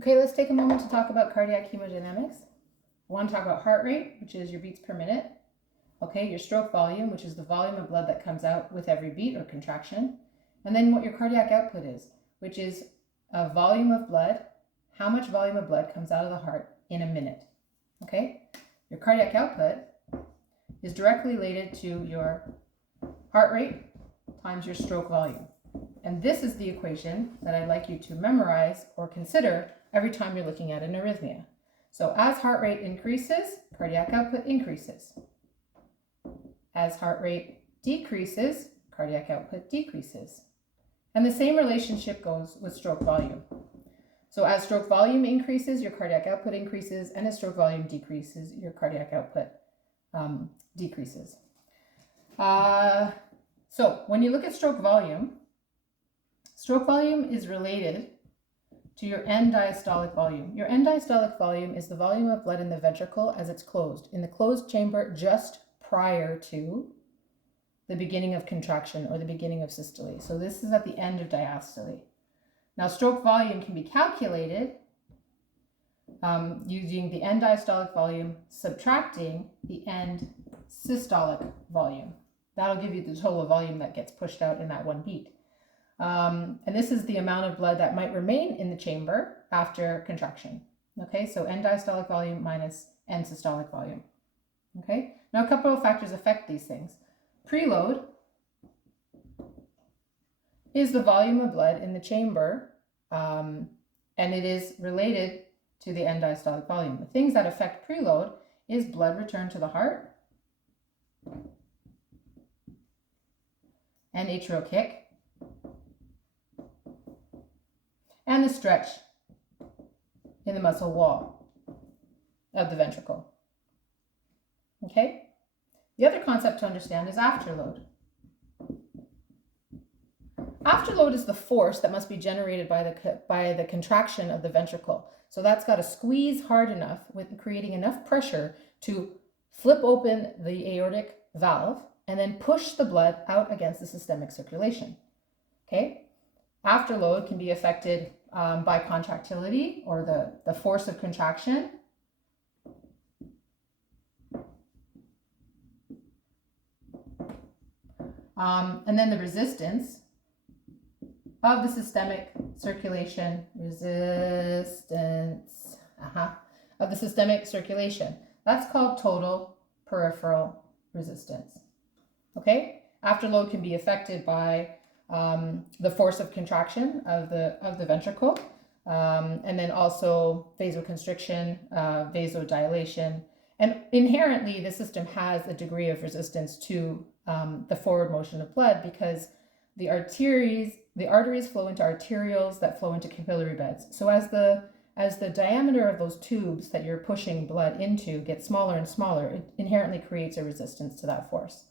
Okay, let's take a moment to talk about cardiac hemodynamics. I want to talk about heart rate, which is your beats per minute. Okay, your stroke volume, which is the volume of blood that comes out with every beat or contraction. And then what your cardiac output is, which is a volume of blood, how much volume of blood comes out of the heart in a minute. Okay, your cardiac output is directly related to your heart rate times your stroke volume. And this is the equation that I'd like you to memorize or consider every time you're looking at an arrhythmia. So as heart rate increases, cardiac output increases. As heart rate decreases, cardiac output decreases. And the same relationship goes with stroke volume. So as stroke volume increases, your cardiac output increases, and as stroke volume decreases, your cardiac output decreases. So when you look at stroke volume is related to your end diastolic volume. Your end diastolic volume is the volume of blood in the ventricle as it's closed, in the closed chamber just prior to the beginning of contraction or the beginning of systole. So this is at the end of diastole. Now stroke volume can be calculated using the end diastolic volume subtracting the end systolic volume. That'll give you the total volume that gets pushed out in that one beat. And this is the amount of blood that might remain in the chamber after contraction. Okay, so end diastolic volume minus end systolic volume. Okay, now a couple of factors affect these things. Preload is the volume of blood in the chamber, and it is related to the end diastolic volume. The things that affect preload is blood return to the heart and atrial kick, and the stretch in the muscle wall of the ventricle. Okay? The other concept to understand is afterload. Afterload is the force that must be generated by the contraction of the ventricle. So that's got to squeeze hard enough with creating enough pressure to flip open the aortic valve and then push the blood out against the systemic circulation. Okay? Afterload can be affected by contractility or the force of contraction. And then the resistance of the systemic circulation, of the systemic circulation. That's called total peripheral resistance. Okay? Afterload can be affected by the force of contraction of the ventricle, and then also vasoconstriction, vasodilation. And inherently, the system has a degree of resistance to the forward motion of blood because the arteries flow into arterioles that flow into capillary beds. So as the diameter of those tubes that you're pushing blood into gets smaller and smaller, it inherently creates a resistance to that force.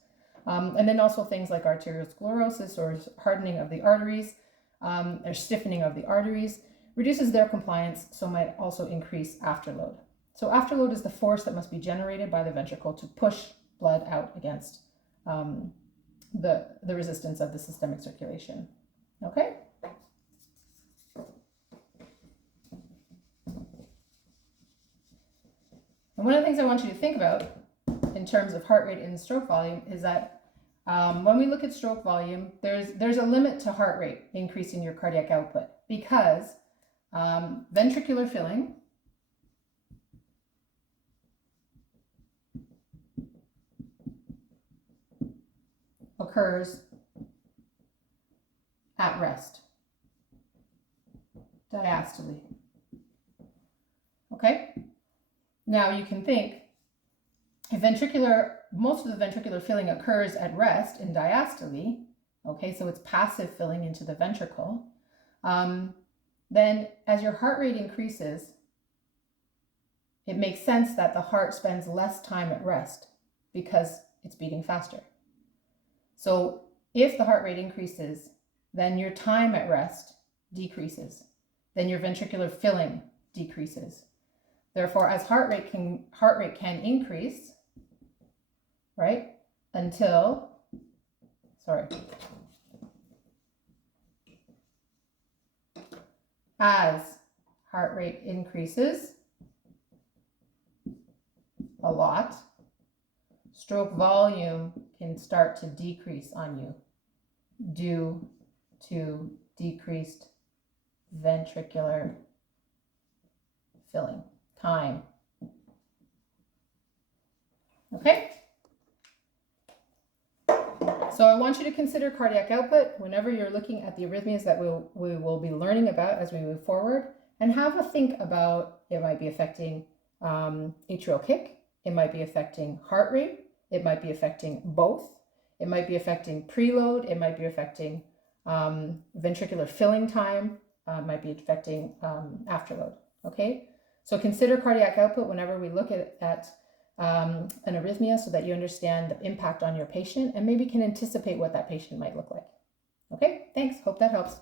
And then also things like arteriosclerosis or hardening of the arteries or stiffening of the arteries reduces their compliance, so might also increase afterload. So afterload is the force that must be generated by the ventricle to push blood out against the resistance of the systemic circulation. Okay? And one of the things I want you to think about in terms of heart rate and stroke volume is that when we look at stroke volume, there's a limit to heart rate increasing your cardiac output because ventricular filling occurs at rest, diastole. Okay? Now you can think if most of the ventricular filling occurs at rest in diastole, okay, so it's passive filling into the ventricle, then as your heart rate increases, it makes sense that the heart spends less time at rest because it's beating faster. So if the heart rate increases, then your time at rest decreases. Then your ventricular filling decreases. Therefore, as heart rate can increase, right, as heart rate increases a lot, stroke volume can start to decrease on you due to decreased ventricular filling time. Okay? So I want you to consider cardiac output whenever you're looking at the arrhythmias that we will be learning about as we move forward, and have a think about it might be affecting atrial kick, it might be affecting heart rate, it might be affecting both, it might be affecting preload, it might be affecting ventricular filling time, it might be affecting afterload. Okay, so consider cardiac output whenever we look at an arrhythmia so that you understand the impact on your patient and maybe can anticipate what that patient might look like. Okay, thanks. Hope that helps.